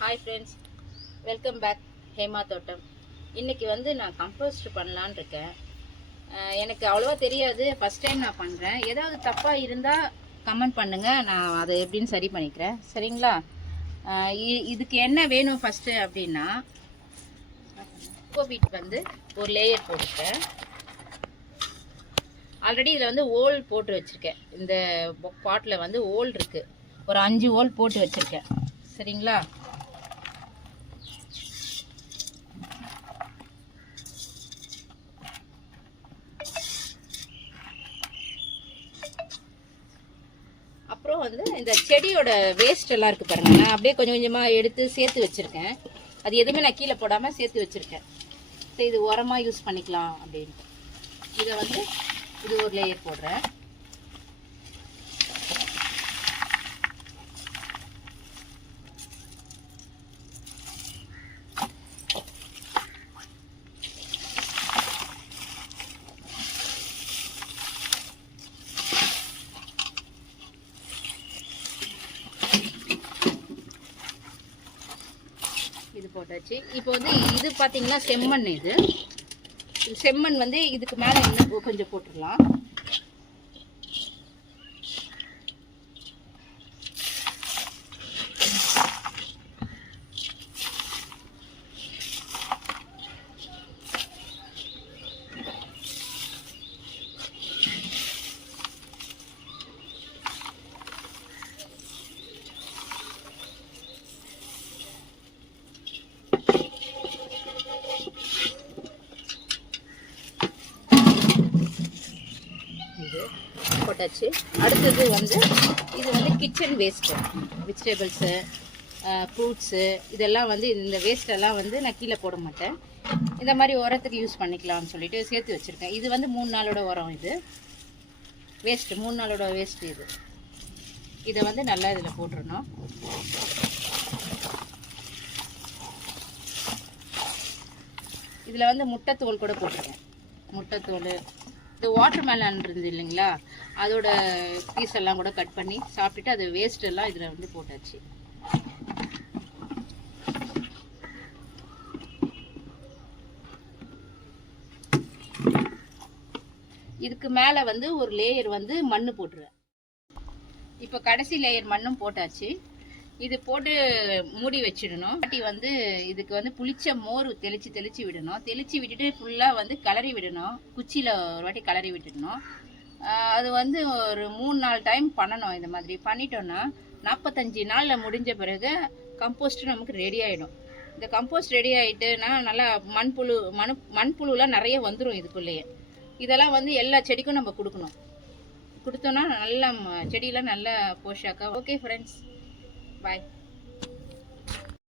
Hi friends, welcome back Hema தோட்டம். இன்றைக்கி வந்து நான் கம்போஸ்ட் பண்ணலான் இருக்கேன். எனக்கு அவ்வளோவா தெரியாது, ஃபஸ்ட் டைம் நான் பண்ணுறேன். ஏதாவது தப்பாக இருந்தால் கமெண்ட் பண்ணுங்கள், நான் அதை எப்படின்னு சரி பண்ணிக்கிறேன். சரிங்களா? இதுக்கு என்ன வேணும் ஃபஸ்ட்டு அப்படின்னா, கோகோபீட் வந்து ஒரு லேயர் போட்டுருக்கேன். ஆல்ரெடி இதில் வந்து ஓல் போட்டு வச்சுருக்கேன். இந்த பாட்டில் வந்து ஓல் இருக்குது, ஒரு 5 ஓல் போட்டு வச்சுருக்கேன். சரிங்களா? அப்புறம் வந்து இந்த செடியோட வேஸ்ட் எல்லாம் இருக்குது பாருங்க, நான் அப்படியே கொஞ்சம் கொஞ்சமாக எடுத்து சேர்த்து வச்சுருக்கேன். அது எதுவுமே நான் கீழே போடாமல் சேர்த்து வச்சுருக்கேன். சரி, இது உரமாக யூஸ் பண்ணிக்கலாம் அப்படின்ட்டு இதை வந்து இது ஒரு லேயர் போடுறேன். இது போட்டாச்சு. இப்போ வந்து இது பார்த்தீங்கன்னா செம்மண். இது செம்மண் வந்து இதுக்கு மேலே இன்னும் கொஞ்சம் போட்டுடலாம். போட்டாச்சு. அடுத்தது வந்து இது வந்து கிச்சன் வேஸ்ட்டு, வெஜிடபிள்ஸு, ஃப்ரூட்ஸு, இதெல்லாம் வந்து இந்த வேஸ்ட்டெல்லாம் வந்து நான் கீழே போட மாட்டேன். இந்த மாதிரி உரத்துக்கு யூஸ் பண்ணிக்கலாம்னு சொல்லிட்டு சேர்த்து வச்சுருக்கேன். இது வந்து 3 நாளோட உரம். இது வேஸ்ட்டு, 3 நாளோட வேஸ்ட்டு. இதை வந்து நல்லா இதில் போட்டுடணும். இதில் வந்து முட்டைத்தோல் கூட போட்டிருக்கேன். முட்டைத்தோல், இந்த வாட்டர் மெலன் இருந்தது இல்லைங்களா, அதோட பீஸ் எல்லாம் கூட கட் பண்ணி சாப்பிட்டுட்டு அது வேஸ்ட் எல்லாம் இதில் வந்து போட்டாச்சு. இதுக்கு மேலே வந்து ஒரு லேயர் வந்து மண் போட்டுருவேன். இப்போ கடைசி லேயர் மண்ணும் போட்டாச்சு. இது போட்டு மூடி வச்சிடணும். வந்து இதுக்கு வந்து புளிச்ச மோர் தெளித்து விடணும். தெளித்து விட்டுட்டு ஃபுல்லாக வந்து கிளறி விடணும். குச்சியில் ஒரு வாட்டி கிளறி விட்டுடணும். அது வந்து ஒரு 3-4 டைம் பண்ணணும். இந்த மாதிரி பண்ணிட்டோன்னா 45 நாளில் முடிஞ்ச பிறகு கம்போஸ்ட் நமக்கு ரெடி ஆகிடும். இந்த கம்போஸ்ட் ரெடி ஆகிட்டுனா நல்லா மண்புழுலாம் நிறைய வந்துடும் இதுக்குள்ளேயே. இதெல்லாம் வந்து எல்லா செடிக்கும் நம்ம கொடுக்கணும். கொடுத்தோன்னா நல்லா செடியெலாம் நல்லா போஷாக்கா. Okay friends, bye.